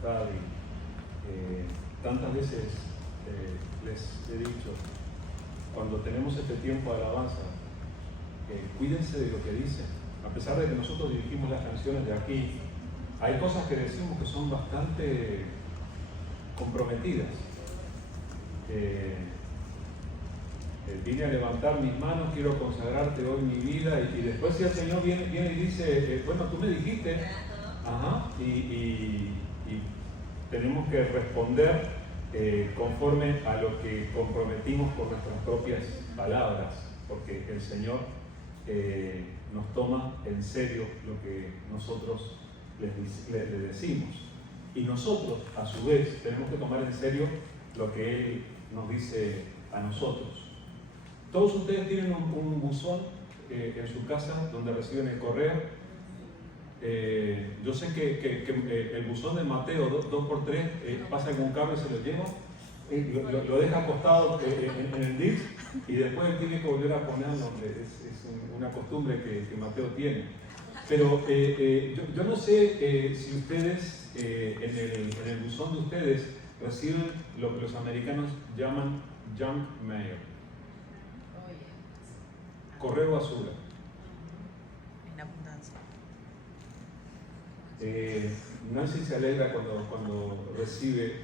libertad y tantas veces les he dicho, cuando tenemos este tiempo de alabanza, cuídense de lo que dicen. A pesar de que nosotros dirigimos las canciones de aquí, hay cosas que decimos que son bastante comprometidas. Vine a levantar mis manos, quiero consagrarte hoy mi vida, y después si el Señor viene y dice, bueno, tú me dijiste, y tenemos que responder conforme a lo que comprometimos con nuestras propias palabras, porque el Señor nos toma en serio lo que nosotros le decimos, y nosotros a su vez tenemos que tomar en serio lo que Él nos dice a nosotros. Todos ustedes tienen un buzón en su casa donde reciben el correo. Yo sé que el buzón de Mateo 2x3 pasa en un cable y se lo lleva, lo deja acostado en el disc, y después tiene que volver a ponerlo. Es una costumbre que Mateo tiene. Pero yo no sé si ustedes en el buzón de ustedes reciben lo que los americanos llaman junk mail, correo basura. En abundancia. Nancy se alegra cuando recibe,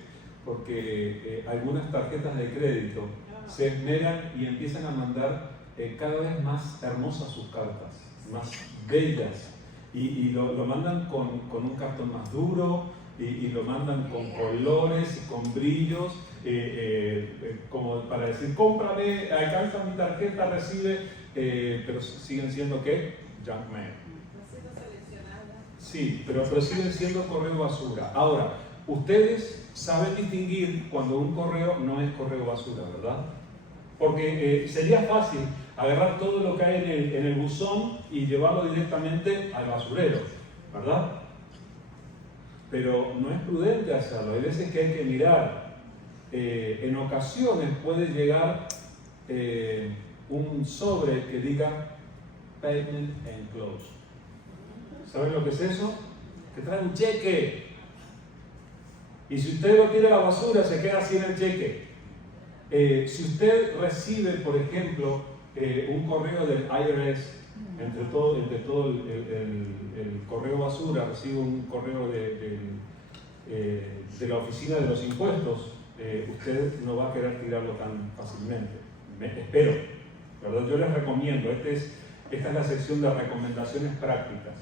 porque algunas tarjetas de crédito se esmeran y empiezan a mandar cada vez más hermosas sus cartas, más bellas, y lo mandan con un cartón más duro, y lo mandan con colores y con brillos, como para decir, cómprame, alcanza mi tarjeta, recibe, pero siguen siendo ¿qué? Junk mail. Sí, pero siguen siendo correo basura. Ahora, ustedes saben distinguir cuando un correo no es correo basura, ¿verdad? Porque sería fácil agarrar todo lo que hay en el buzón y llevarlo directamente al basurero, ¿verdad? Pero no es prudente hacerlo. Hay veces que hay que mirar. En ocasiones puede llegar un sobre que diga Payment Enclosed. ¿Saben lo que es eso? Que trae un cheque. Y si usted lo tira a la basura, se queda sin el cheque. Si usted recibe, por ejemplo, un correo del IRS, entre todo el correo basura, recibe un correo de la oficina de los impuestos, usted no va a querer tirarlo tan fácilmente. Espero, ¿verdad? Yo les recomiendo, esta es la sección de recomendaciones prácticas.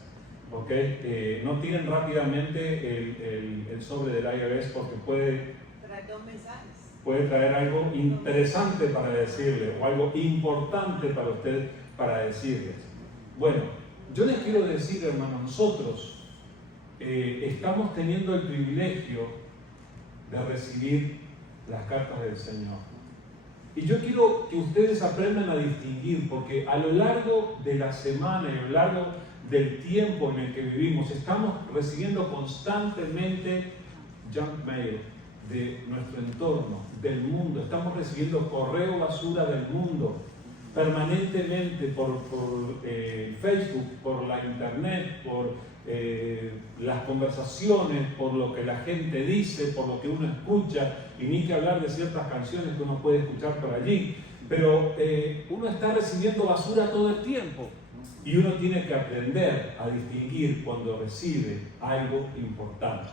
¿Okay? No tiren rápidamente el sobre del IRS, porque puede traer algo interesante para decirle, o algo importante para usted para decirles. Bueno, yo les quiero decir, hermanos, nosotros estamos teniendo el privilegio de recibir las cartas del Señor. Y yo quiero que ustedes aprendan a distinguir, porque a lo largo de la semana y a lo largo del tiempo en el que vivimos, estamos recibiendo constantemente junk mail de nuestro entorno, del mundo. Estamos recibiendo correo basura del mundo permanentemente por Facebook, por la internet, por las conversaciones, por lo que la gente dice, por lo que uno escucha, y ni que hablar de ciertas canciones que uno puede escuchar por allí. Pero uno está recibiendo basura todo el tiempo. Y uno tiene que aprender a distinguir cuando recibe algo importante.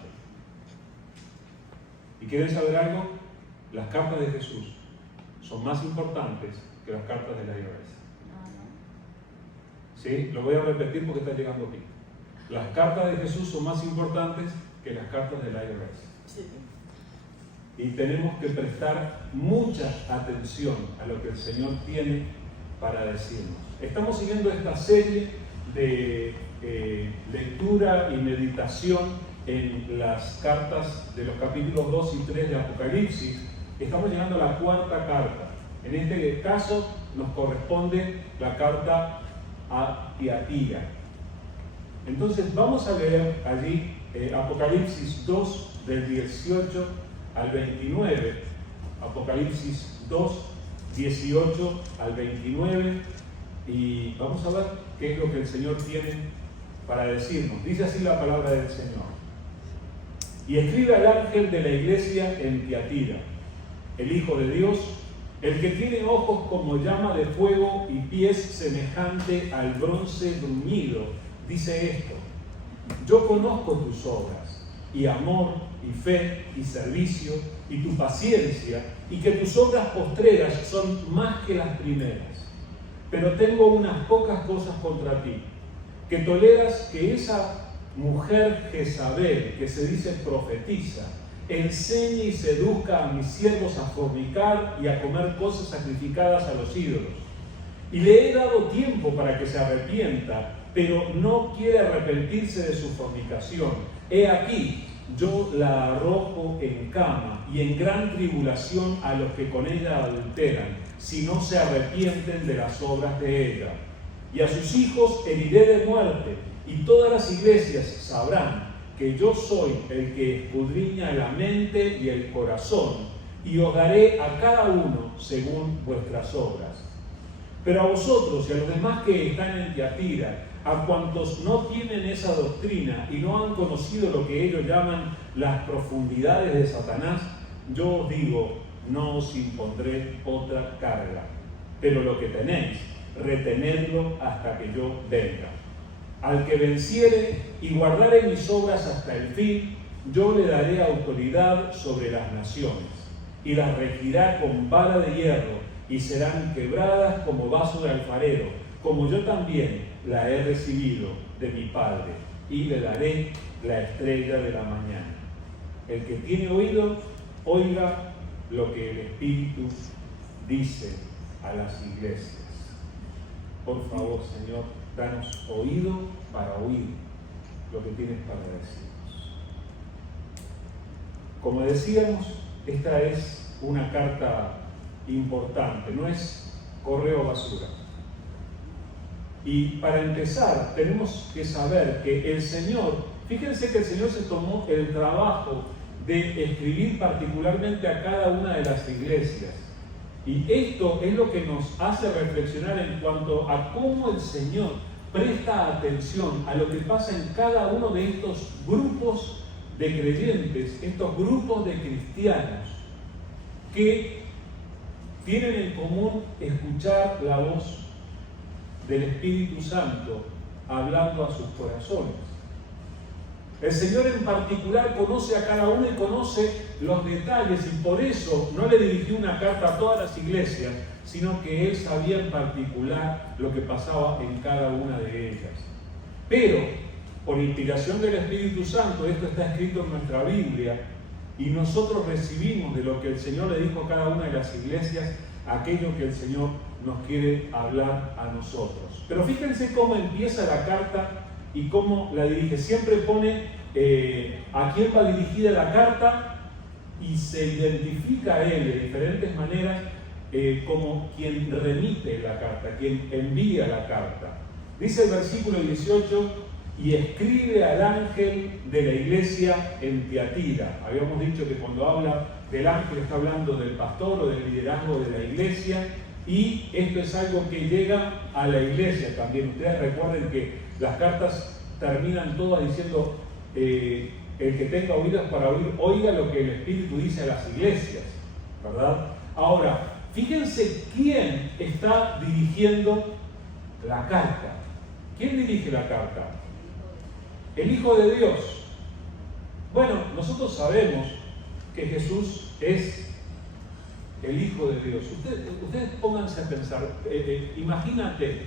¿Y quieren saber algo? Las cartas de Jesús son más importantes que las cartas del IRS. ¿Sí? Lo voy a repetir porque está llegando aquí. Las cartas de Jesús son más importantes que las cartas del IRS. Sí. Y tenemos que prestar mucha atención a lo que el Señor tiene para decirnos. Estamos siguiendo esta serie de lectura y meditación en las cartas de los capítulos 2 y 3 de Apocalipsis. Estamos llegando a la cuarta carta. En este caso nos corresponde la carta a Tiatira. Entonces vamos a leer allí Apocalipsis 2 del 18 al 29. Apocalipsis 2, 18 al 29. Y vamos a ver qué es lo que el Señor tiene para decirnos. Dice así la palabra del Señor. Y escribe al ángel de la iglesia en Tiatira, el Hijo de Dios, el que tiene ojos como llama de fuego y pies semejante al bronce bruñido, dice esto: yo conozco tus obras, y amor, y fe, y servicio, y tu paciencia, y que tus obras postreras son más que las primeras. Pero tengo unas pocas cosas contra ti, que toleras que esa mujer Jezabel, que se dice profetiza, enseñe y seduzca a mis siervos a fornicar y a comer cosas sacrificadas a los ídolos. Y le he dado tiempo para que se arrepienta, pero no quiere arrepentirse de su fornicación. He aquí, yo la arrojo en cama y en gran tribulación a los que con ella adulteran, si no se arrepienten de las obras de ella. Y a sus hijos heriré de muerte, y todas las iglesias sabrán que yo soy el que escudriña la mente y el corazón, y os daré a cada uno según vuestras obras. Pero a vosotros y a los demás que están en Tiatira, a cuantos no tienen esa doctrina y no han conocido lo que ellos llaman las profundidades de Satanás, yo os digo, no os impondré otra carga, pero lo que tenéis, retenedlo hasta que yo venga. Al que venciere y guardare mis obras hasta el fin, yo le daré autoridad sobre las naciones, y las regirá con vara de hierro, y serán quebradas como vaso de alfarero, como yo también la he recibido de mi Padre, y le daré la estrella de la mañana. El que tiene oído, oiga lo que el Espíritu dice a las iglesias. Por favor, Señor, danos oído para oír lo que tienes para decirnos. Como decíamos, esta es una carta importante, no es correo basura. Y para empezar, tenemos que saber que el Señor, fíjense que el Señor se tomó el trabajo de escribir particularmente a cada una de las iglesias. Y esto es lo que nos hace reflexionar en cuanto a cómo el Señor presta atención a lo que pasa en cada uno de estos grupos de creyentes, estos grupos de cristianos que tienen en común escuchar la voz del Espíritu Santo hablando a sus corazones. El Señor en particular conoce a cada uno y conoce los detalles, y por eso no le dirigió una carta a todas las iglesias, sino que Él sabía en particular lo que pasaba en cada una de ellas. Pero, por inspiración del Espíritu Santo, esto está escrito en nuestra Biblia, y nosotros recibimos de lo que el Señor le dijo a cada una de las iglesias aquello que el Señor nos quiere hablar a nosotros. Pero fíjense cómo empieza la carta y cómo la dirige. Siempre pone a quién va dirigida la carta y se identifica a él de diferentes maneras como quien remite la carta, quien envía la carta. Dice el versículo 18: y escribe al ángel de la iglesia en Tiatira. Habíamos dicho que cuando habla del ángel está hablando del pastor o del liderazgo de la iglesia, y esto es algo que llega a la iglesia también. Ustedes recuerden que las cartas terminan todas diciendo el que tenga oídos para oír, oiga lo que el Espíritu dice a las iglesias, ¿verdad? Ahora, fíjense quién está dirigiendo la carta. ¿Quién dirige la carta? El Hijo de Dios. Bueno, nosotros sabemos que Jesús es el Hijo de Dios. Ustedes pónganse a pensar, imagínate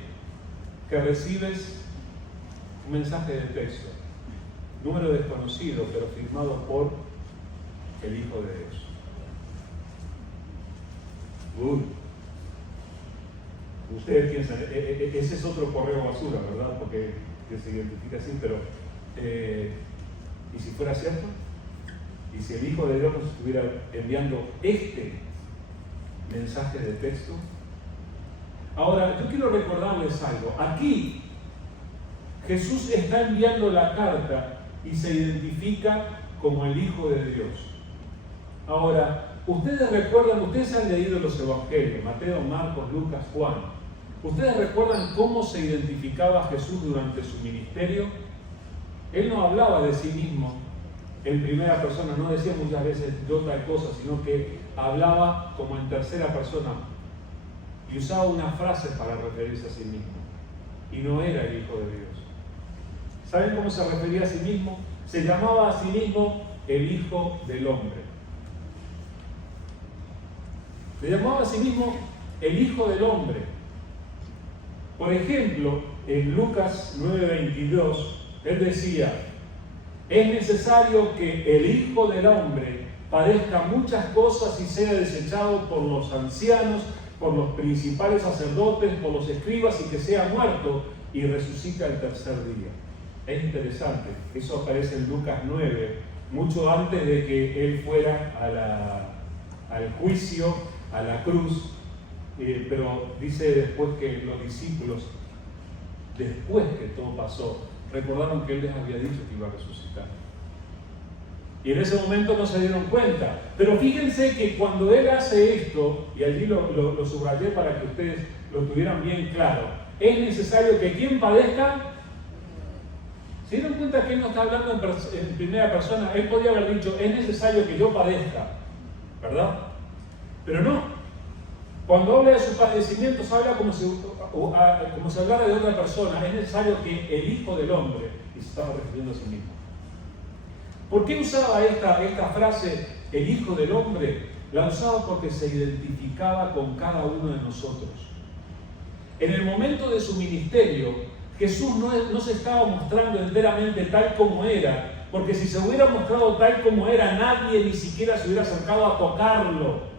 que recibes un mensaje de texto, número desconocido, pero firmado por el Hijo de Dios. Ustedes piensan, ese es otro correo basura, ¿verdad? Porque se identifica así, pero ¿y si fuera cierto? ¿Y si el Hijo de Dios nos estuviera enviando este mensaje de texto? Ahora, yo quiero recordarles algo. Aquí Jesús está enviando la carta y se identifica como el Hijo de Dios. Ahora, ustedes recuerdan, ustedes han leído los evangelios, Mateo, Marcos, Lucas, Juan. ¿Ustedes recuerdan cómo se identificaba Jesús durante su ministerio? Él no hablaba de sí mismo, en primera persona, no decía muchas veces yo tal cosa, sino que hablaba como en tercera persona y usaba una frase para referirse a sí mismo. Y no era el Hijo de Dios. ¿Saben cómo se refería a sí mismo? Se llamaba a sí mismo el Hijo del Hombre. Se llamaba a sí mismo el Hijo del Hombre. Por ejemplo, en Lucas 9:22, él decía: es necesario que el Hijo del Hombre padezca muchas cosas y sea desechado por los ancianos, por los principales sacerdotes, por los escribas, y que sea muerto y resucita el tercer día. Es interesante, eso aparece en Lucas 9, mucho antes de que él fuera al juicio, a la cruz, pero dice después que los discípulos, después que todo pasó, recordaron que él les había dicho que iba a resucitar. Y en ese momento no se dieron cuenta. Pero fíjense que cuando él hace esto, y allí lo subrayé para que ustedes lo tuvieran bien claro, es necesario que quien padezca. ¿Se dieron cuenta que él no está hablando en primera persona? Él podía haber dicho, es necesario que yo padezca, ¿verdad? Pero no. Cuando habla de sus padecimientos, habla como si hablara de otra persona. Es necesario que el Hijo del Hombre, y se estaba refiriendo a sí mismo. ¿Por qué usaba esta frase, el Hijo del Hombre? La usaba porque se identificaba con cada uno de nosotros. En el momento de su ministerio, Jesús no se estaba mostrando enteramente tal como era, porque si se hubiera mostrado tal como era, nadie ni siquiera se hubiera acercado a tocarlo.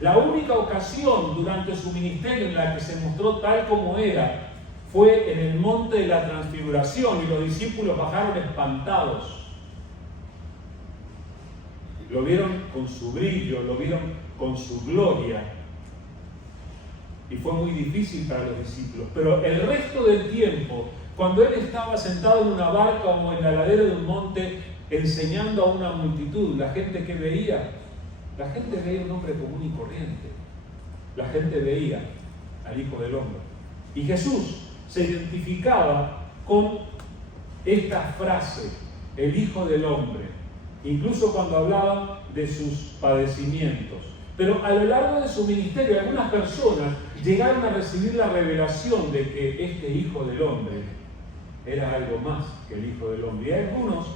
La única ocasión durante su ministerio en la que se mostró tal como era fue en el monte de la transfiguración, y los discípulos bajaron espantados. Lo vieron con su brillo, lo vieron con su gloria. Y fue muy difícil para los discípulos. Pero el resto del tiempo, cuando él estaba sentado en una barca o en la ladera de un monte enseñando a una multitud, la gente que veía, la gente veía un hombre común y corriente. La gente veía al Hijo del Hombre. Y Jesús se identificaba con esta frase, el Hijo del Hombre, incluso cuando hablaba de sus padecimientos. Pero a lo largo de su ministerio, algunas personas llegaron a recibir la revelación de que este Hijo del Hombre era algo más que el Hijo del Hombre. Y algunos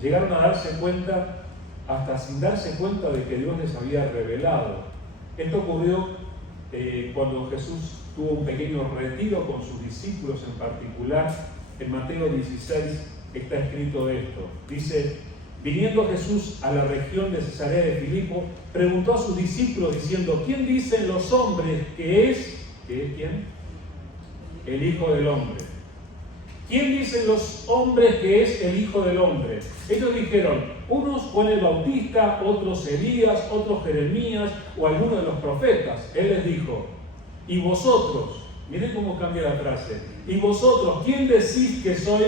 llegaron a darse cuenta, hasta sin darse cuenta, de que Dios les había revelado. Esto ocurrió cuando Jesús tuvo un pequeño retiro con sus discípulos en particular. En Mateo 16 está escrito esto. Dice: viniendo Jesús a la región de Cesarea de Filipo, preguntó a sus discípulos diciendo: ¿quién dicen los hombres que es? ¿Que es quién? El Hijo del Hombre. ¿Quién dicen los hombres que es el Hijo del Hombre? Ellos dijeron, unos Juan el Bautista, otros Elías, otros Jeremías o alguno de los profetas. Él les dijo, ¿y vosotros? Miren cómo cambia la frase. ¿Y vosotros quién decís que soy?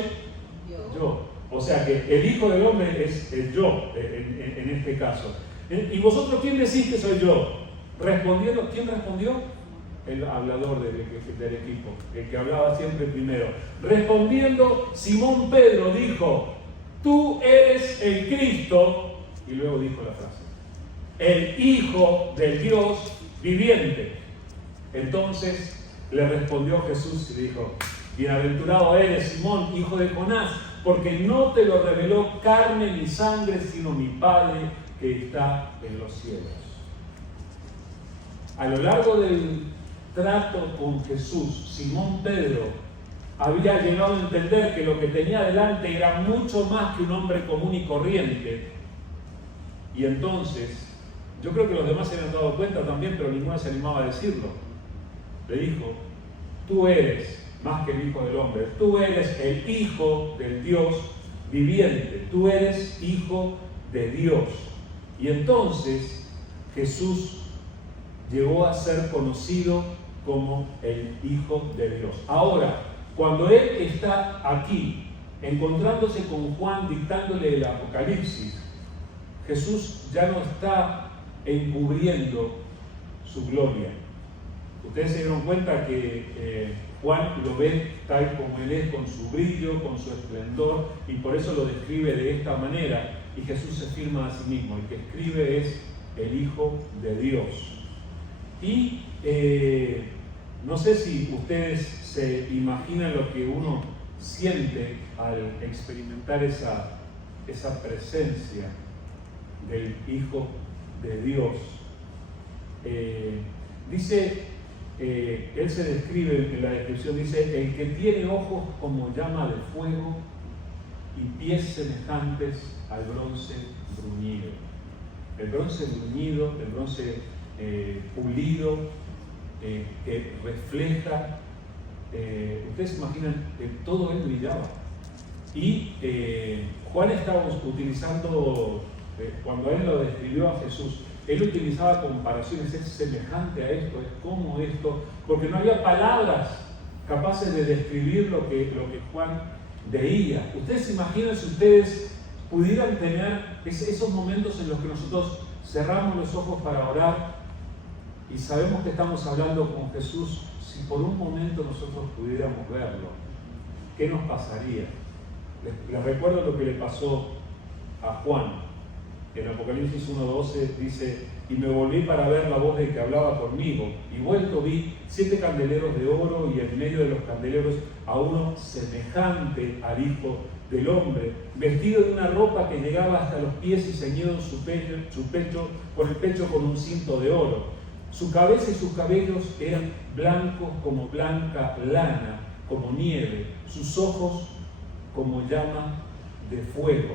Yo. O sea que el Hijo del Hombre es el yo, en este caso. ¿Y vosotros quién decís que soy yo? Respondiendo, ¿quién respondió? El hablador del equipo, el que hablaba siempre primero. Respondiendo, Simón Pedro dijo, tú eres el Cristo, y luego dijo la frase, el Hijo del Dios viviente. Entonces le respondió Jesús y dijo, bienaventurado eres, Simón, hijo de Jonás, porque no te lo reveló carne ni sangre, sino mi Padre que está en los cielos. A lo largo del trato con Jesús, Simón Pedro había llegado a entender que lo que tenía delante era mucho más que un hombre común y corriente. Y entonces, yo creo que los demás se habían dado cuenta también, pero ninguno se animaba a decirlo. Le dijo, tú eres más que el Hijo del Hombre, tú eres el Hijo del Dios viviente, tú eres Hijo de Dios. Y entonces Jesús llegó a ser conocido como el Hijo de Dios. Ahora, cuando Él está aquí, encontrándose con Juan, dictándole el Apocalipsis, Jesús ya no está encubriendo su gloria. Ustedes se dieron cuenta que Juan lo ve tal como él es, con su brillo, con su esplendor, y por eso lo describe de esta manera. Y Jesús se afirma a sí mismo: el que escribe es el Hijo de Dios. Y no sé si ustedes se imaginan lo que uno siente al experimentar esa presencia del Hijo de Dios. Dice, él se describe en la descripción, dice: el que tiene ojos como llama de fuego y pies semejantes al bronce bruñido. El bronce bruñido, el bronce pulido, que refleja, ustedes se imaginan, todo él brillaba. Y Juan estaba utilizando, cuando él lo describió a Jesús, él utilizaba comparaciones: es semejante a esto, es como esto, porque no había palabras capaces de describir lo que Juan veía. Ustedes se imaginan si ustedes pudieran tener esos momentos en los que nosotros cerramos los ojos para orar y sabemos que estamos hablando con Jesús. Si por un momento nosotros pudiéramos verlo, ¿qué nos pasaría? Les recuerdo lo que le pasó a Juan. En Apocalipsis 1:12 dice: y me volví para ver la voz del que hablaba conmigo, y vuelto vi 7 candeleros de oro, y en medio de los candeleros a uno semejante al Hijo del Hombre, vestido de una ropa que llegaba hasta los pies y ceñido en su pecho con un cinto de oro. Su cabeza y sus cabellos eran blancos como blanca lana, como nieve, sus ojos como llama de fuego.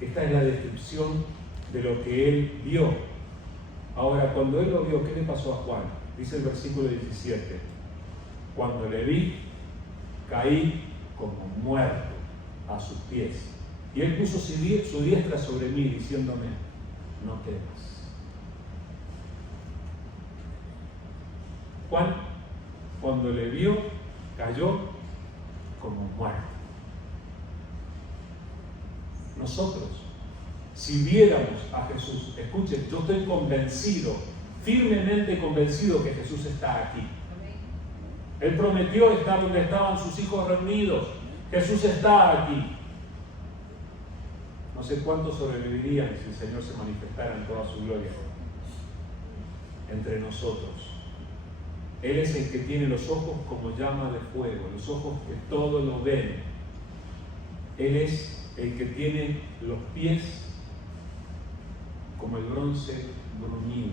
Esta es la descripción de lo que él vio. Ahora, cuando él lo vio, ¿qué le pasó a Juan? Dice el versículo 17: cuando le vi, caí como muerto a sus pies. Y él puso su diestra sobre mí, diciéndome: no temas. Juan, cuando le vio, cayó como muerto. Nosotros, si viéramos a Jesús, escuchen, yo estoy convencido, firmemente convencido que Jesús está aquí. Él prometió estar donde estaban sus hijos reunidos. Jesús está aquí. No sé cuántos sobrevivirían si el Señor se manifestara en toda su gloria entre nosotros. Él es el que tiene los ojos como llama de fuego, los ojos que todo lo ven. Él es el que tiene los pies como el bronce bruñido.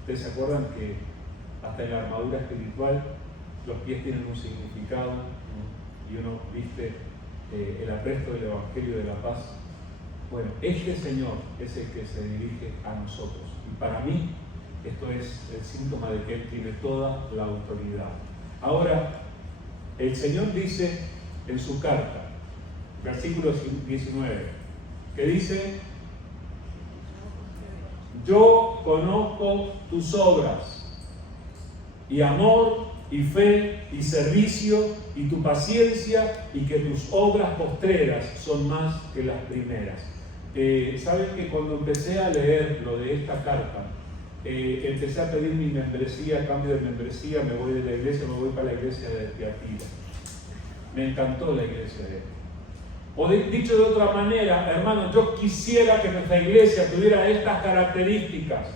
¿Ustedes se acuerdan que hasta en la armadura espiritual los pies tienen un significado, ¿no? Y uno viste el apresto del Evangelio de la Paz? Bueno, este Señor es el que se dirige a nosotros. Y para mí esto es el síntoma de que Él tiene toda la autoridad. Ahora, el Señor dice en su carta, versículo 19, que dice: yo conozco tus obras, y amor, y fe, y servicio, y tu paciencia, y que tus obras postreras son más que las primeras. ¿Saben que cuando empecé a leer lo de esta carta, empecé a pedir mi membresía, cambio de membresía, me voy de la iglesia, me voy para la iglesia de Tiatira? Me encantó la iglesia de él. O dicho de otra manera, hermanos, yo quisiera que nuestra iglesia tuviera estas características.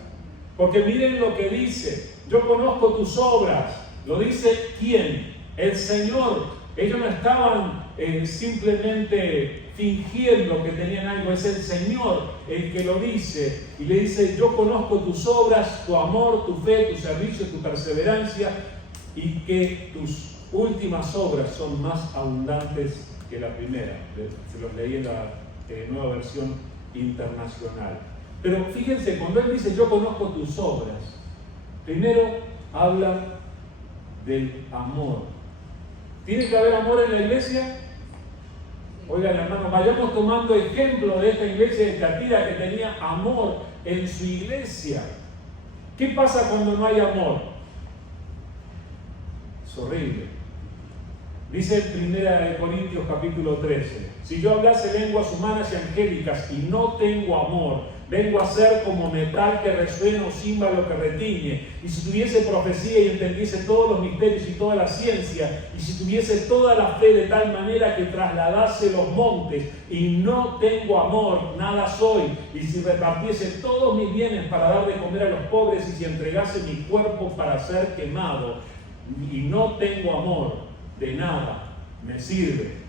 Porque miren lo que dice: yo conozco tus obras. ¿Lo dice quién? El Señor. Ellos no estaban simplemente fingiendo que tenían algo. Es el Señor el que lo dice. Y le dice: yo conozco tus obras, tu amor, tu fe, tu servicio, tu perseverancia, y que tus últimas obras son más abundantes que la primera. Se los leí en la nueva versión internacional. Pero fíjense, cuando él dice yo conozco tus obras, primero habla del amor. ¿Tiene que haber amor en la iglesia? Oigan, hermanos, vayamos tomando ejemplo de esta iglesia de Tiatira que tenía amor en su iglesia. ¿Qué pasa cuando no hay amor? Es horrible. Dice en 1 Corintios capítulo 13: si yo hablase lenguas humanas y angélicas y no tengo amor, Vengo a ser como metal que resuena o címbalo que retiñe. Y si tuviese profecía y entendiese todos los misterios y toda la ciencia, y si tuviese toda la fe de tal manera que trasladase los montes, y no tengo amor, nada soy. Y si repartiese todos mis bienes para dar de comer a los pobres, y si entregase mi cuerpo para ser quemado, y no tengo amor, de nada me sirve.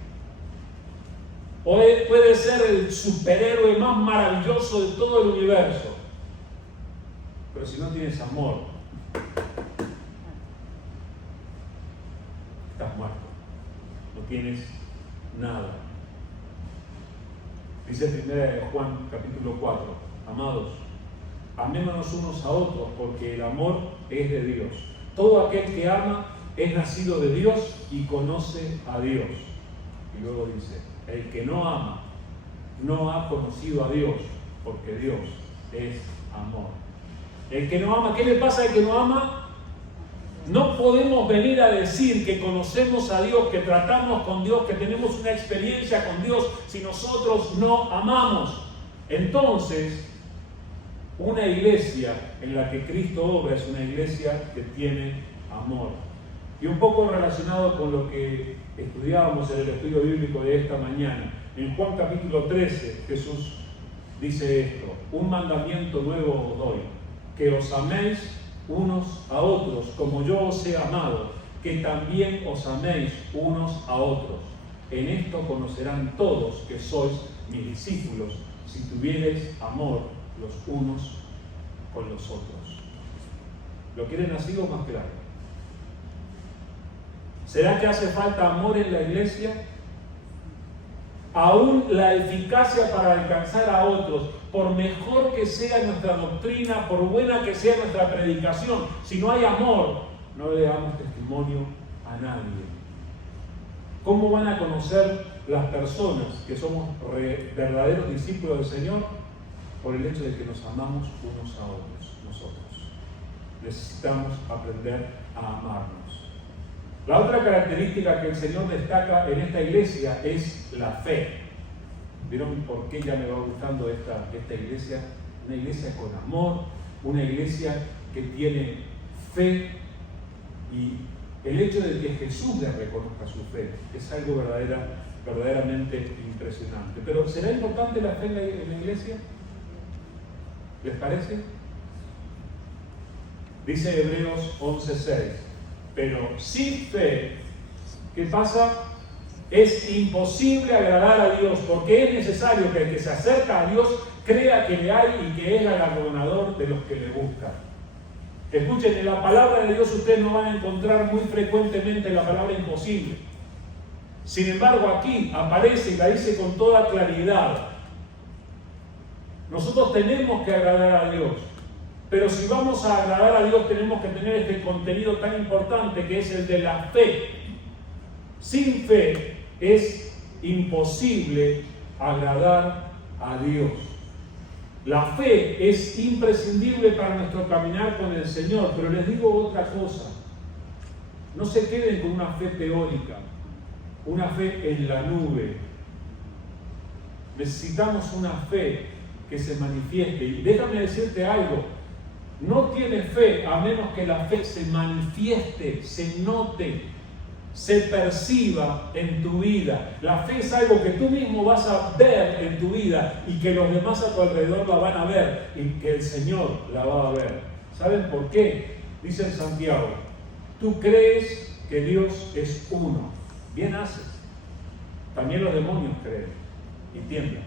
Puede ser el superhéroe más maravilloso de todo el universo, pero si no tienes amor, estás muerto, no tienes nada. Dice 1 Juan capítulo 4, amados, amémonos unos a otros, porque el amor es de Dios. Todo aquel que ama es nacido de Dios y conoce a Dios. Y luego dice, el que no ama no ha conocido a Dios, porque Dios es amor. El que no ama, ¿qué le pasa al que no ama? No podemos venir a decir que conocemos a Dios, que tratamos con Dios, que tenemos una experiencia con Dios, si nosotros no amamos. Entonces, una iglesia en la que Cristo obra es una iglesia que tiene amor. Y un poco relacionado con lo que estudiábamos en el estudio bíblico de esta mañana. En Juan capítulo 13, Jesús dice esto: un mandamiento nuevo os doy, que os améis unos a otros, como yo os he amado, que también os améis unos a otros. En esto conocerán todos que sois mis discípulos, si tuviereis amor los unos con los otros. ¿Lo quieren así o más claro? ¿Será que hace falta amor en la iglesia? Aún la eficacia para alcanzar a otros, por mejor que sea nuestra doctrina, por buena que sea nuestra predicación, si no hay amor, no le damos testimonio a nadie. ¿Cómo van a conocer las personas que somos verdaderos discípulos del Señor? Por el hecho de que nos amamos unos a otros, nosotros. Necesitamos aprender a amarnos. La otra característica que el Señor destaca en esta iglesia es la fe. ¿Vieron por qué ya me va gustando esta iglesia? Una iglesia con amor, una iglesia que tiene fe, y el hecho de que Jesús le reconozca su fe es algo verdaderamente impresionante. Pero ¿será importante la fe en la iglesia? ¿Les parece? Dice Hebreos 11:6. Pero sin fe, ¿qué pasa? Es imposible agradar a Dios, porque es necesario que el que se acerca a Dios crea que le hay y que es galardonador de los que le buscan. Escuchen, en la palabra de Dios ustedes no van a encontrar muy frecuentemente la palabra imposible. Sin embargo, aquí aparece y la dice con toda claridad. Nosotros tenemos que agradar a Dios. Pero si vamos a agradar a Dios, tenemos que tener este contenido tan importante que es el de la fe. Sin fe es imposible agradar a Dios. La fe es imprescindible para nuestro caminar con el Señor. Pero les digo otra cosa. No se queden con una fe teórica, una fe en la nube. Necesitamos una fe que se manifieste. Y déjame decirte algo. No tienes fe a menos que la fe se manifieste, se note, se perciba en tu vida. La fe es algo que tú mismo vas a ver en tu vida y que los demás a tu alrededor la van a ver y que el Señor la va a ver. ¿Saben por qué? Dice en Santiago, tú crees que Dios es uno. Bien haces. También los demonios creen y tiemblan.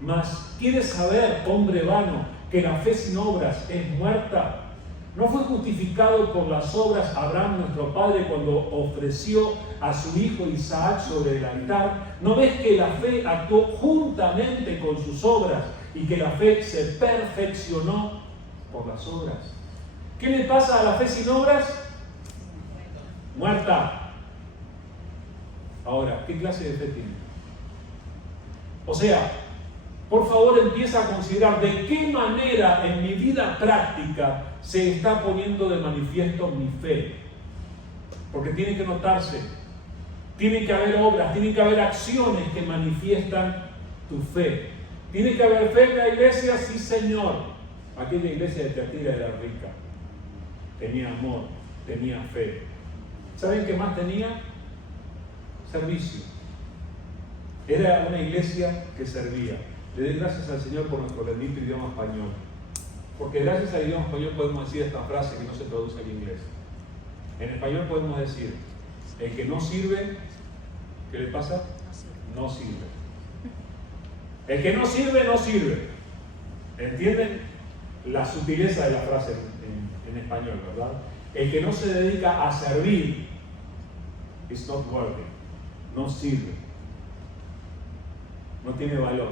Mas, ¿quieres saber, hombre vano, que la fe sin obras es muerta? ¿No fue justificado por las obras Abraham, nuestro padre, cuando ofreció a su hijo Isaac sobre el altar? ¿No ves que la fe actuó juntamente con sus obras y que la fe se perfeccionó por las obras? ¿Qué le pasa a la fe sin obras? Muerta. Ahora, ¿qué clase de fe tiene? O sea, por favor, empieza a considerar de qué manera en mi vida práctica se está poniendo de manifiesto mi fe. Porque tiene que notarse, tiene que haber obras, tiene que haber acciones que manifiestan tu fe. ¿Tiene que haber fe en la iglesia? Sí, Señor. Aquella iglesia de Tiatira era rica. Tenía amor, tenía fe. ¿Saben qué más tenía? Servicio. Era una iglesia que servía. Le doy gracias al Señor por nuestro bendito idioma español. Porque gracias al idioma español podemos decir esta frase que no se traduce al inglés. En español podemos decir, el que no sirve, ¿qué le pasa? No sirve. El que no sirve, no sirve. ¿Entienden la sutileza de la frase en español, verdad? El que no se dedica a servir, is not worthy. No sirve. No tiene valor.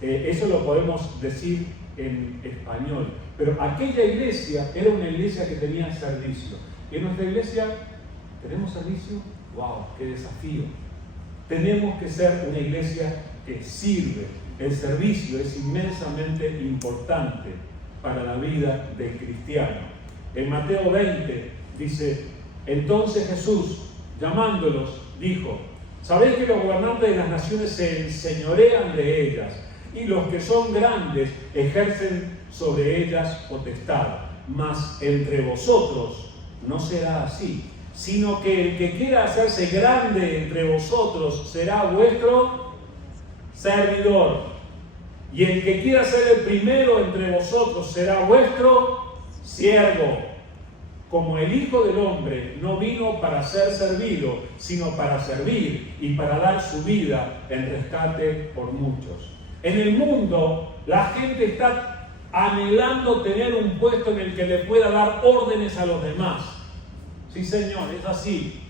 Eso lo podemos decir en español. Pero aquella iglesia era una iglesia que tenía servicio. En nuestra iglesia, ¿tenemos servicio? ¡Wow! ¡Qué desafío! Tenemos que ser una iglesia que sirve. El servicio es inmensamente importante para la vida del cristiano. En Mateo 20 dice, entonces Jesús, llamándolos, dijo, ¿sabéis que los gobernantes de las naciones se enseñorean de ellas y los que son grandes ejercen sobre ellas potestad? Mas entre vosotros no será así, sino que el que quiera hacerse grande entre vosotros será vuestro servidor. Y el que quiera ser el primero entre vosotros será vuestro siervo. Como el Hijo del Hombre no vino para ser servido, sino para servir y para dar su vida en rescate por muchos. En el mundo, la gente está anhelando tener un puesto en el que le pueda dar órdenes a los demás. Sí, Señor, es así.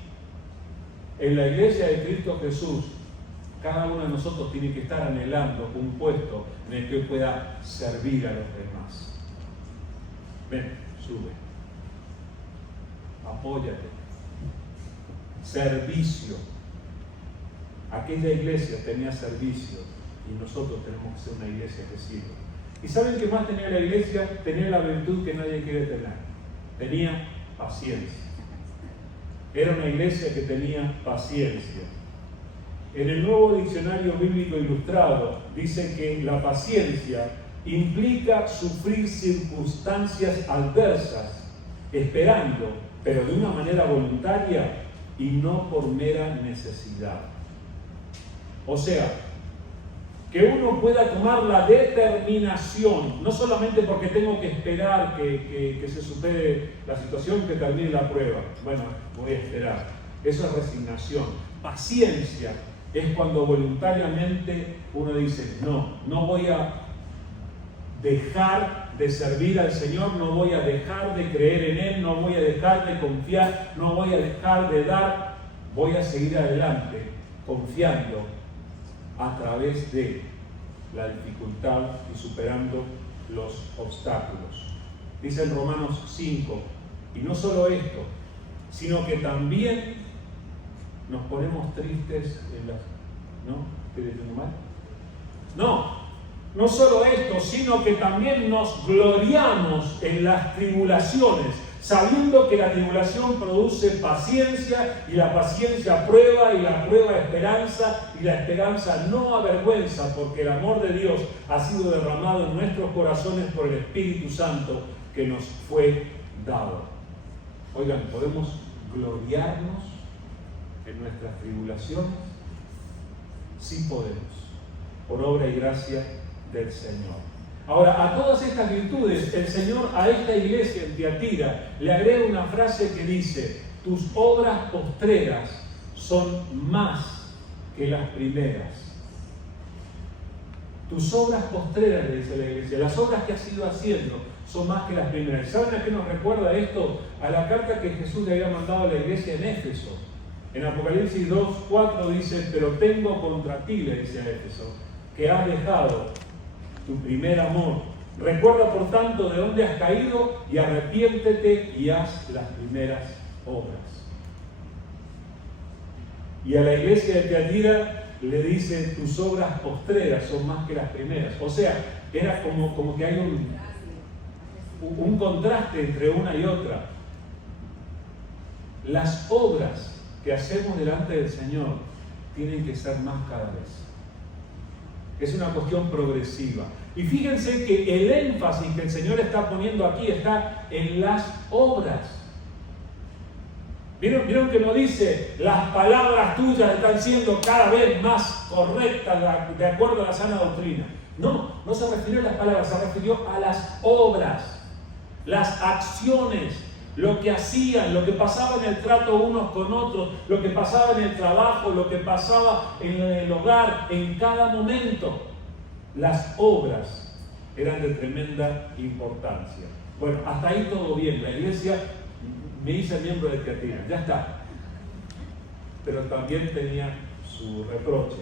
En la iglesia de Cristo Jesús, cada uno de nosotros tiene que estar anhelando un puesto en el que pueda servir a los demás. Ven, sube. Apóyate. Servicio. Aquella iglesia tenía servicio y nosotros tenemos que ser una iglesia que sirve. ¿Y saben qué más tenía la iglesia? Tenía la virtud que nadie quiere tener. Tenía paciencia. Era una iglesia que tenía paciencia. En el Nuevo Diccionario Bíblico Ilustrado dice que la paciencia implica sufrir circunstancias adversas, esperando, pero de una manera voluntaria y no por mera necesidad. O sea, que uno pueda tomar la determinación, no solamente porque tengo que esperar que se supere la situación, que termine la prueba. Bueno, voy a esperar. Eso es resignación. Paciencia es cuando voluntariamente uno dice, no voy a dejar de servir al Señor, no voy a dejar de creer en Él, no voy a dejar de confiar, no voy a dejar de dar, voy a seguir adelante confiando a través de la dificultad y superando los obstáculos. Dice en Romanos 5, y no solo esto, sino que también nos ponemos tristes en las... ¿No? ¿Estoy diciendo mal? No solo esto, sino que también nos gloriamos en las tribulaciones, sabiendo que la tribulación produce paciencia, y la paciencia prueba, y la prueba esperanza, y la esperanza no avergüenza, porque el amor de Dios ha sido derramado en nuestros corazones por el Espíritu Santo que nos fue dado. Oigan, ¿podemos gloriarnos en nuestras tribulaciones? Sí podemos, por obra y gracia del Señor. Ahora, a todas estas virtudes, el Señor a esta iglesia en Tiatira le agrega una frase que dice: tus obras postreras son más que las primeras. Tus obras postreras, le dice la iglesia, las obras que has ido haciendo son más que las primeras. ¿Saben a qué nos recuerda esto? A la carta que Jesús le había mandado a la iglesia en Éfeso. En Apocalipsis 2:4 dice: pero tengo contra ti, le dice a Éfeso, que has dejado tu primer amor. Recuerda por tanto de dónde has caído y arrepiéntete y haz las primeras obras. Y a la iglesia de Tiatira le dice: tus obras postreras son más que las primeras. O sea, era como que hay un contraste entre una y otra. Las obras que hacemos delante del Señor tienen que ser más cada vez. Es una cuestión progresiva. Y fíjense que el énfasis que el Señor está poniendo aquí está en las obras. ¿Vieron que no dice las palabras tuyas están siendo cada vez más correctas de acuerdo a la sana doctrina? No se refirió a las palabras, se refirió a las obras, las acciones, lo que hacían, lo que pasaba en el trato unos con otros, lo que pasaba en el trabajo, lo que pasaba en el hogar, en cada momento. Las obras eran de tremenda importancia. Bueno, hasta ahí todo bien. La iglesia me hice miembro de Teatira, ya está. Pero también tenía su reproche.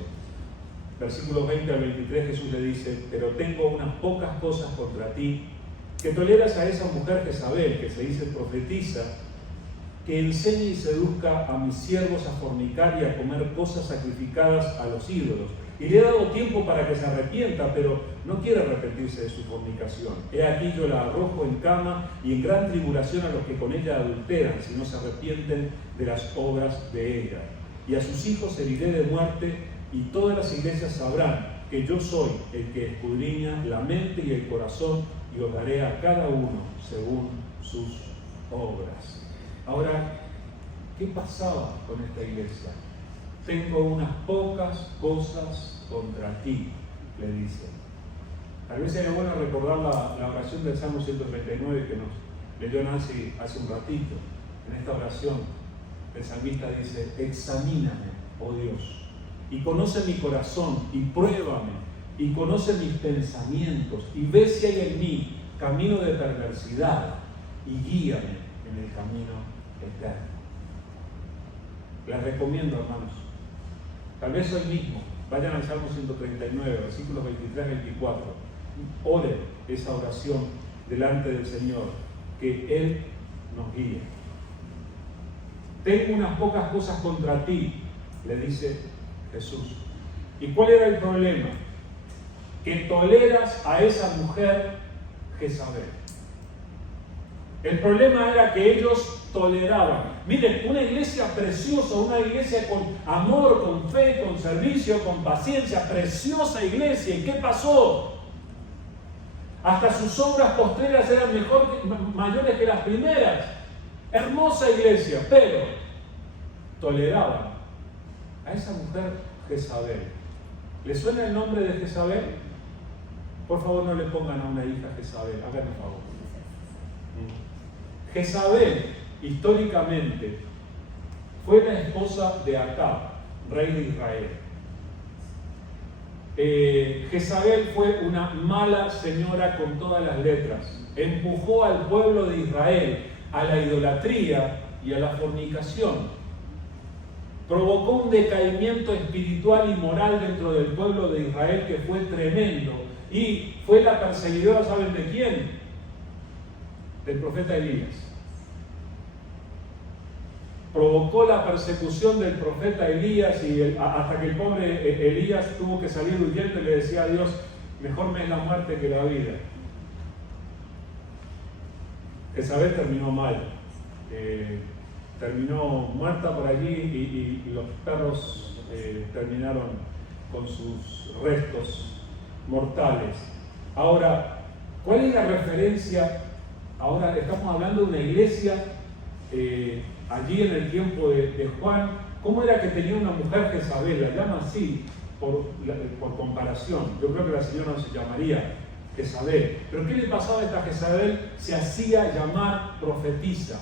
Versículos 20 al 23 Jesús le dice: pero tengo unas pocas cosas contra ti, que toleras a esa mujer Jezabel, que se dice profetiza, que enseña y seduzca a mis siervos a fornicar y a comer cosas sacrificadas a los ídolos. Y le he dado tiempo para que se arrepienta, pero no quiere arrepentirse de su fornicación. He aquí yo la arrojo en cama y en gran tribulación a los que con ella adulteran, si no se arrepienten de las obras de ella. Y a sus hijos heriré de muerte, y todas las iglesias sabrán que yo soy el que escudriña la mente y el corazón, y os daré a cada uno según sus obras. Ahora, ¿qué pasaba con esta iglesia? Tengo unas pocas cosas contra ti, le dice. A veces es bueno recordar la oración del Salmo 139 que nos leyó Nancy hace un ratito. En esta oración, el salmista dice: examíname, oh Dios, y conoce mi corazón, y pruébame, y conoce mis pensamientos, y ve si hay en mí camino de perversidad, y guíame en el camino eterno. Les recomiendo, hermanos, tal vez hoy mismo vayan al Salmo 139, versículos 23-24, oren esa oración delante del Señor, que Él nos guíe. Tengo unas pocas cosas contra ti, le dice Jesús. ¿Y cuál era el problema? Que toleras a esa mujer Jezabel. El problema era que ellos toleraban. Miren, una iglesia preciosa, una iglesia con amor, con fe, con servicio, con paciencia, preciosa iglesia. ¿Y qué pasó? Hasta sus obras postreras eran mayores que las primeras. Hermosa iglesia, pero toleraban a esa mujer Jezabel. ¿Le suena el nombre de Jezabel? Por favor, no le pongan a una hija Jezabel, háganme un favor. Jezabel, históricamente, fue la esposa de Acab, rey de Israel. Jezabel fue una mala señora con todas las letras. Empujó al pueblo de Israel a la idolatría y a la fornicación. Provocó un decaimiento espiritual y moral dentro del pueblo de Israel que fue tremendo. Y fue la perseguidora, ¿saben de quién? Del profeta Elías. Provocó la persecución del profeta Elías hasta que el pobre Elías tuvo que salir huyendo y le decía a Dios: mejor me es la muerte que la vida. Jezabel terminó mal. Terminó muerta por allí y los perros terminaron con sus restos mortales. Ahora, ¿cuál es la referencia? Ahora estamos hablando de una iglesia allí en el tiempo de Juan. ¿Cómo era que tenía una mujer Jezabel? La llama así por comparación. Yo creo que la señora no se llamaría Jezabel. ¿Pero qué le pasaba a esta Jezabel? Se hacía llamar profetisa.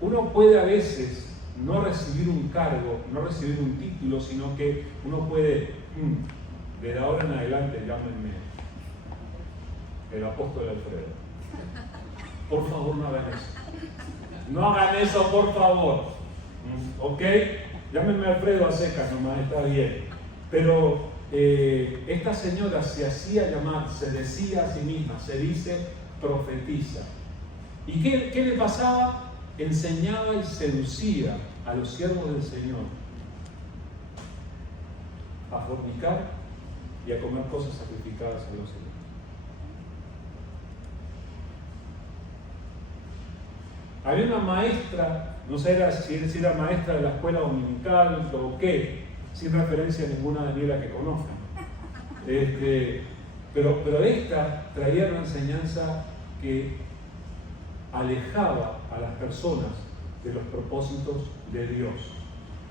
Uno puede a veces no recibir un cargo, no recibir un título, sino que uno puede, desde ahora en adelante, llámenme el apóstol Alfredo. Por favor, no hagan eso. No hagan eso, por favor. ¿Ok? Llámenme Alfredo a secas nomás, está bien. Pero esta señora se hacía llamar, se decía a sí misma, se dice profetiza. ¿Y qué le pasaba? Enseñaba y seducía a los siervos del Señor a fornicar y a comer cosas sacrificadas a los ídolos. Había una maestra, no sé si era maestra de la escuela dominical o qué, sin referencia a ninguna Daniela que conozcan. Pero esta traía una enseñanza que alejaba a las personas de los propósitos de Dios.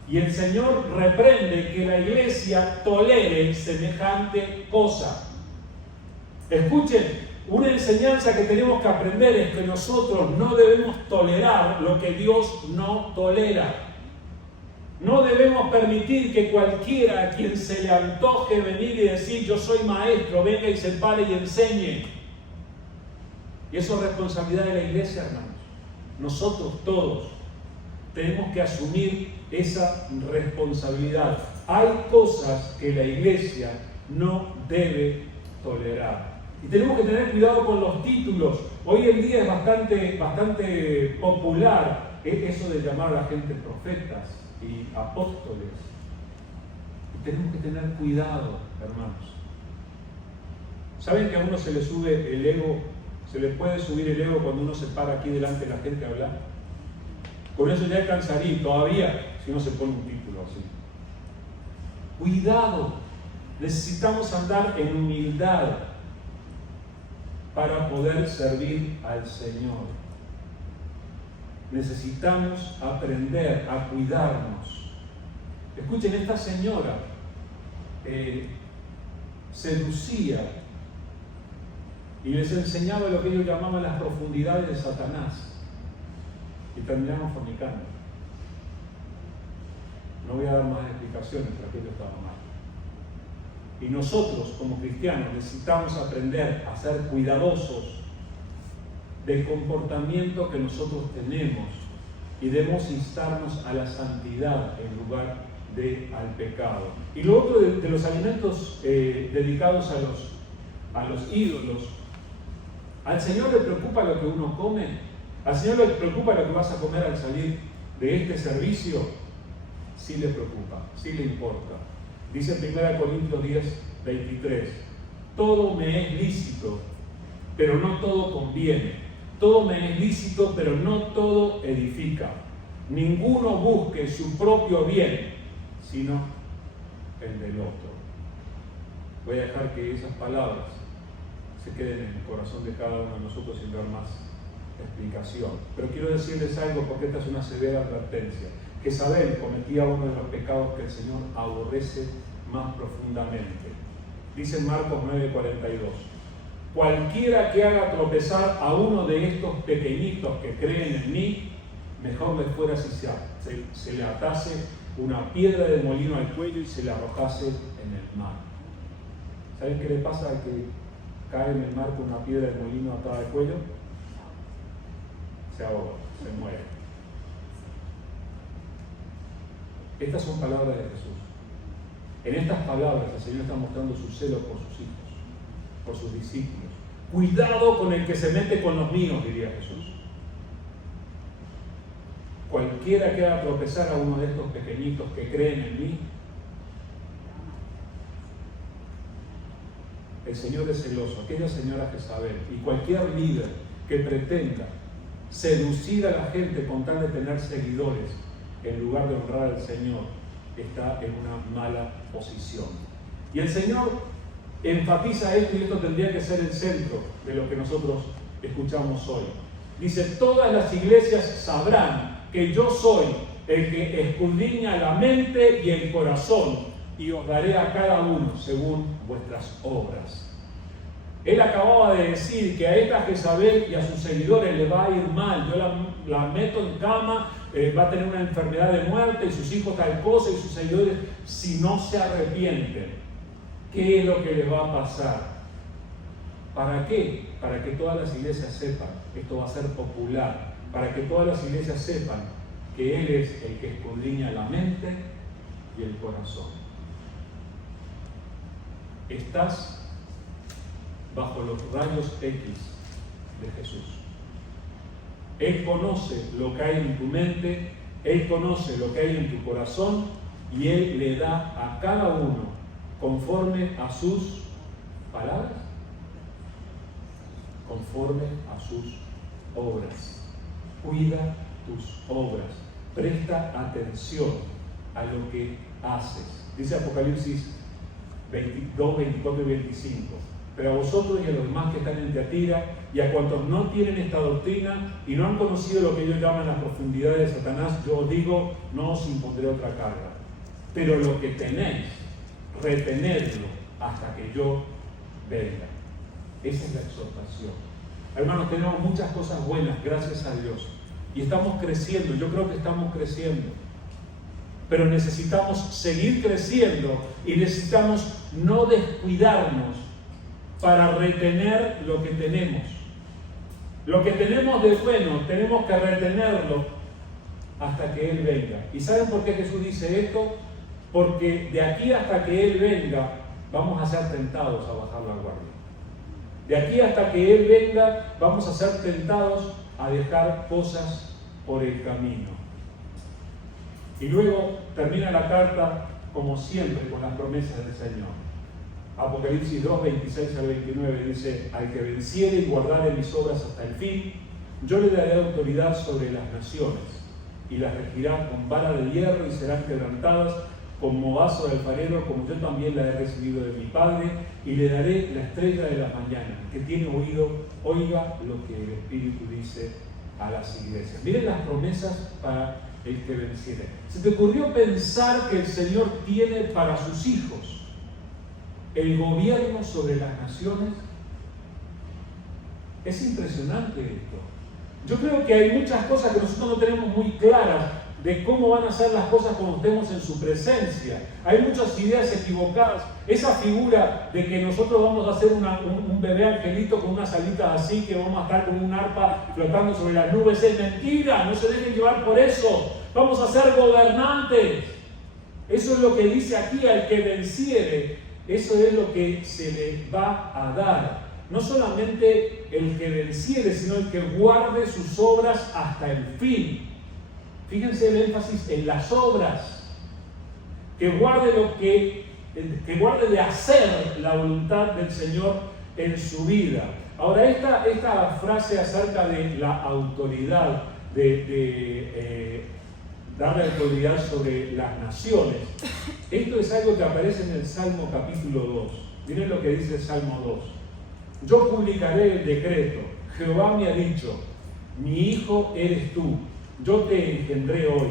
Y el Señor reprende que la iglesia tolere semejante cosa. Escuchen, una enseñanza que tenemos que aprender es que nosotros no debemos tolerar lo que Dios no tolera. No debemos permitir que cualquiera a quien se le antoje venir y decir yo soy maestro, venga y se pare y enseñe. Y eso es responsabilidad de la iglesia, hermanos. Nosotros todos tenemos que asumir esa responsabilidad. Hay cosas que la iglesia no debe tolerar. Y tenemos que tener cuidado con los títulos. Hoy en día es bastante popular eso de llamar a la gente profetas y apóstoles. Y tenemos que tener cuidado, hermanos. ¿Saben que a uno se le sube el ego? Se le puede subir el ego cuando uno se para aquí delante de la gente a hablar. Con eso ya alcanzaría, todavía, si no se pone un título así. Cuidado, necesitamos andar en humildad para poder servir al Señor. Necesitamos aprender a cuidarnos. Escuchen, esta señora seducía y les enseñaba lo que ellos llamaban las profundidades de Satanás. Y terminaron fornicando. No voy a dar más explicaciones, pero aquello estaba mal. Y nosotros, como cristianos, necesitamos aprender a ser cuidadosos del comportamiento que nosotros tenemos y debemos instarnos a la santidad en lugar al pecado. Y lo otro de los alimentos dedicados a los ídolos, ¿al Señor le preocupa lo que uno come? ¿Al Señor le preocupa lo que vas a comer al salir de este servicio? Sí le preocupa, sí le importa. Dice 1 Corintios 10, 23. Todo me es lícito, pero no todo conviene. Todo me es lícito, pero no todo edifica. Ninguno busque su propio bien, sino el del otro. Voy a dejar que esas palabras se queden en el corazón de cada uno de nosotros sin dar más explicación. Pero quiero decirles algo porque esta es una severa advertencia. Jezabel cometía uno de los pecados que el Señor aborrece más profundamente. Dice en Marcos 9:42: cualquiera que haga tropezar a uno de estos pequeñitos que creen en mí, mejor le fuera si se le atase una piedra de molino al cuello y se le arrojase en el mar. ¿Saben qué le pasa al que cae en el mar con una piedra de molino atada al cuello? Se ahoga, se muere. Estas son palabras de Jesús. En estas palabras el Señor está mostrando su celo por sus hijos, por sus discípulos. Cuidado con el que se mete con los míos, diría Jesús. Cualquiera que haga tropezar a uno de estos pequeñitos que creen en mí, el Señor es celoso. Aquella señora Jezabel y cualquier líder que pretenda seducir a la gente con tal de tener seguidores en lugar de honrar al Señor está en una mala posición. Y el Señor enfatiza esto, y esto tendría que ser el centro de lo que nosotros escuchamos hoy. Dice: todas las iglesias sabrán que yo soy el que escudriña la mente y el corazón, y os daré a cada uno según vuestras obras. Él acababa de decir que a esta Jezabel y a sus seguidores les va a ir mal. Yo la meto en cama, va a tener una enfermedad de muerte, y sus hijos tal cosa, y sus seguidores, si no se arrepienten. ¿Qué es lo que les va a pasar? ¿Para qué? Para que todas las iglesias sepan, esto va a ser popular, para que todas las iglesias sepan que Él es el que escudriña la mente y el corazón. Estás bajo los rayos X de Jesús. Él conoce lo que hay en tu mente, Él conoce lo que hay en tu corazón, y Él le da a cada uno conforme a sus palabras, conforme a sus obras. Cuida tus obras, presta atención a lo que haces. Dice Apocalipsis 22, 24 y 25. Pero a vosotros y a los demás que están en Tiatira y a cuantos no tienen esta doctrina y no han conocido lo que ellos llaman las profundidades de Satanás, yo os digo, no os impondré otra carga. Pero lo que tenéis, retenedlo hasta que yo venga. Esa es la exhortación. Hermanos, tenemos muchas cosas buenas, gracias a Dios. Y estamos creciendo, yo creo que estamos creciendo. Pero necesitamos seguir creciendo y necesitamos no descuidarnos para retener lo que tenemos. Lo que tenemos de bueno, tenemos que retenerlo hasta que Él venga. ¿Y saben por qué Jesús dice esto? Porque de aquí hasta que Él venga, vamos a ser tentados a bajar la guardia. De aquí hasta que Él venga, vamos a ser tentados a dejar cosas por el camino. Y luego termina la carta, como siempre, con las promesas del Señor. Apocalipsis 2, 26 al 29 dice: al que venciere y guardare mis obras hasta el fin, yo le daré autoridad sobre las naciones, y las regirá con vara de hierro y serán quebrantadas como vaso de alfarero, como yo también la he recibido de mi Padre, y le daré la estrella de la mañana. El que tiene oído, oiga lo que el Espíritu dice a las iglesias. Miren las promesas para el que venciere. ¿Se te ocurrió pensar que el Señor tiene para sus hijos el gobierno sobre las naciones? Es impresionante esto. Yo creo que hay muchas cosas que nosotros no tenemos muy claras de cómo van a ser las cosas cuando estemos en su presencia. Hay muchas ideas equivocadas. Esa figura de que nosotros vamos a ser un bebé angelito con unas alitas así, que vamos a estar con un arpa flotando sobre las nubes, es mentira. No se dejen llevar por eso. Vamos a ser gobernantes. Eso es lo que dice aquí: al que venciere. Eso es lo que se le va a dar. No solamente el que venciere, sino el que guarde sus obras hasta el fin. Fíjense el énfasis en las obras. Que guarde de hacer la voluntad del Señor en su vida. Ahora, esta frase acerca de la autoridad, darle autoridad sobre las naciones, esto es algo que aparece en el Salmo capítulo 2. Miren lo que dice el Salmo 2. Yo publicaré el decreto. Jehová me ha dicho: mi hijo eres tú, yo te engendré hoy.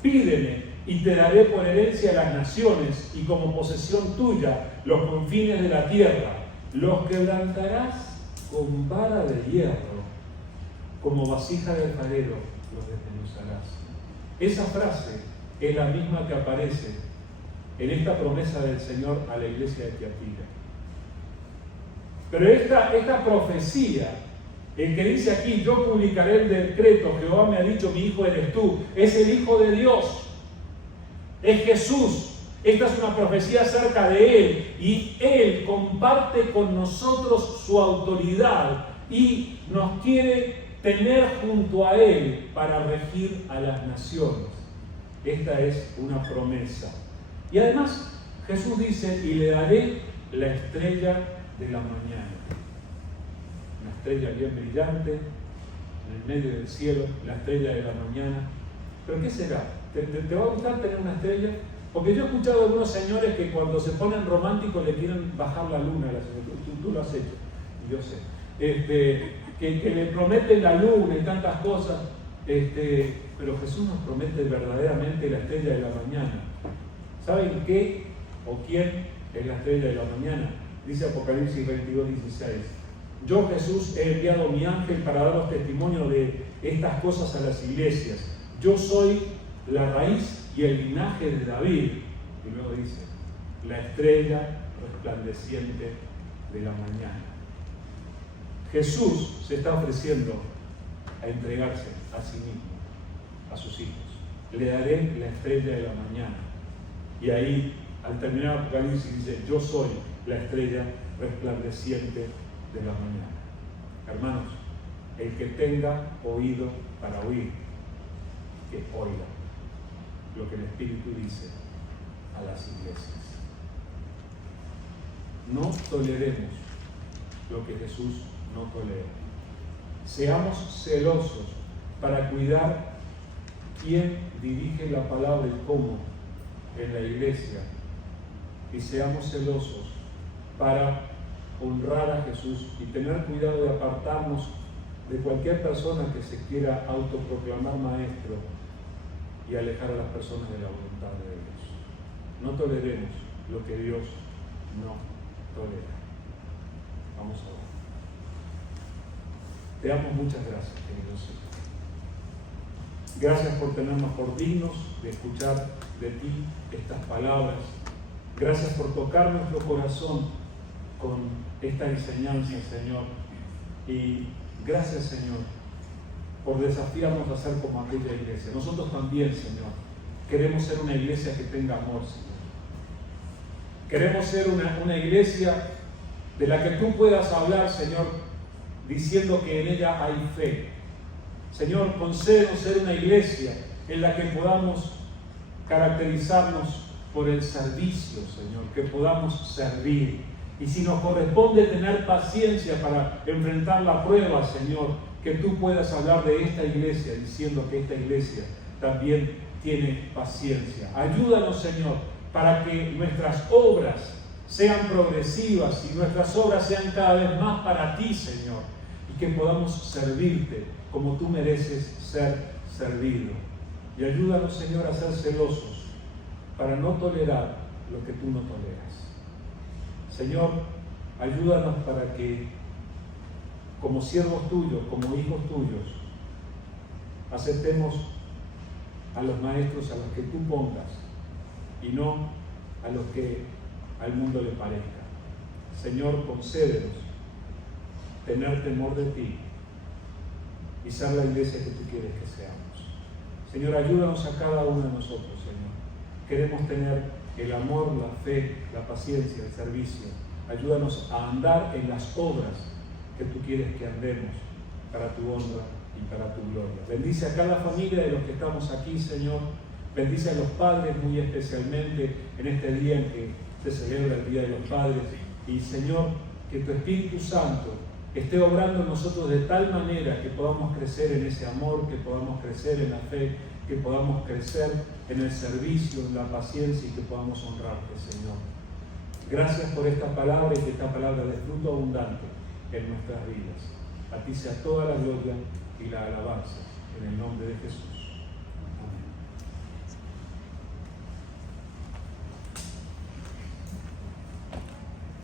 Pídeme y te daré por herencia las naciones y como posesión tuya los confines de la tierra. Los quebrantarás con vara de hierro, como vasija de alfarero los desmenuzarás. Esa frase es la misma que aparece en esta promesa del Señor a la iglesia de Tiatira. Pero esta profecía, el que dice aquí: yo publicaré el decreto, Jehová me ha dicho, mi hijo eres tú, es el Hijo de Dios, es Jesús. Esta es una profecía acerca de Él, y Él comparte con nosotros su autoridad y nos quiere tener junto a Él para regir a las naciones. Esta es una promesa. Y además Jesús dice: y le daré la estrella de la mañana. Una estrella bien brillante en el medio del cielo, la estrella de la mañana. ¿Pero qué será? ¿Te va a gustar tener una estrella? Porque yo he escuchado a algunos señores que cuando se ponen románticos le quieren bajar la luna a la señora. Tú lo has hecho, yo sé. Que le prometen la luna y tantas cosas. Pero Jesús nos promete verdaderamente la estrella de la mañana. ¿Saben qué o quién es la estrella de la mañana? Dice Apocalipsis 22, 16. Yo, Jesús, he enviado mi ángel para daros testimonio de estas cosas a las iglesias. Yo soy la raíz y el linaje de David. Y luego dice: la estrella resplandeciente de la mañana. Jesús se está ofreciendo a entregarse a sí mismo, a sus hijos. Le daré la estrella de la mañana. Y ahí, al terminar Apocalipsis, dice: yo soy la estrella resplandeciente de la mañana. Hermanos, el que tenga oído para oír, que oiga lo que el Espíritu dice a las iglesias. No toleremos lo que Jesús no tolera. Seamos celosos para cuidar quién dirige la palabra y cómo en la iglesia y seamos celosos para honrar a Jesús y tener cuidado de apartarnos de cualquier persona que se quiera autoproclamar maestro y alejar a las personas de la voluntad de Dios. No toleremos lo que Dios no tolera. Vamos a orar. Te damos muchas gracias, querido Señor. Gracias por tenernos por dignos de escuchar de ti estas palabras. Gracias por tocar nuestro corazón con esta enseñanza, Señor. Y gracias, Señor, por desafiarnos a ser como aquella iglesia. Nosotros también, Señor, queremos ser una iglesia que tenga amor, Señor. Queremos ser una iglesia de la que tú puedas hablar, Señor, diciendo que en ella hay fe. Señor, concédenos ser una iglesia en la que podamos caracterizarnos por el servicio, Señor, que podamos servir. Y si nos corresponde tener paciencia para enfrentar la prueba, Señor, que tú puedas hablar de esta iglesia diciendo que esta iglesia también tiene paciencia. Ayúdanos, Señor, para que nuestras obras sean progresivas y nuestras obras sean cada vez más para ti, Señor, y que podamos servirte como tú mereces ser servido. Y ayúdanos, Señor, a ser celosos para no tolerar lo que tú no toleras. Señor, ayúdanos para que, como siervos tuyos, como hijos tuyos, aceptemos a los maestros a los que tú pongas y no a los que al mundo le parezca. Señor, concédenos tener temor de ti y ser la iglesia que tú quieres que seamos. Señor, ayúdanos a cada uno de nosotros, Señor. Queremos tener el amor, la fe, la paciencia, el servicio. Ayúdanos a andar en las obras que tú quieres que andemos para tu honra y para tu gloria. Bendice a cada familia de los que estamos aquí, Señor. Bendice a los padres muy especialmente en este día en que se celebra el Día de los Padres. Y, Señor, que tu Espíritu Santo esté obrando en nosotros de tal manera que podamos crecer en ese amor, que podamos crecer en la fe, que podamos crecer en el servicio, en la paciencia y que podamos honrarte, Señor. Gracias por esta palabra y que esta palabra dé fruto abundante en nuestras vidas. A ti sea toda la gloria y la alabanza.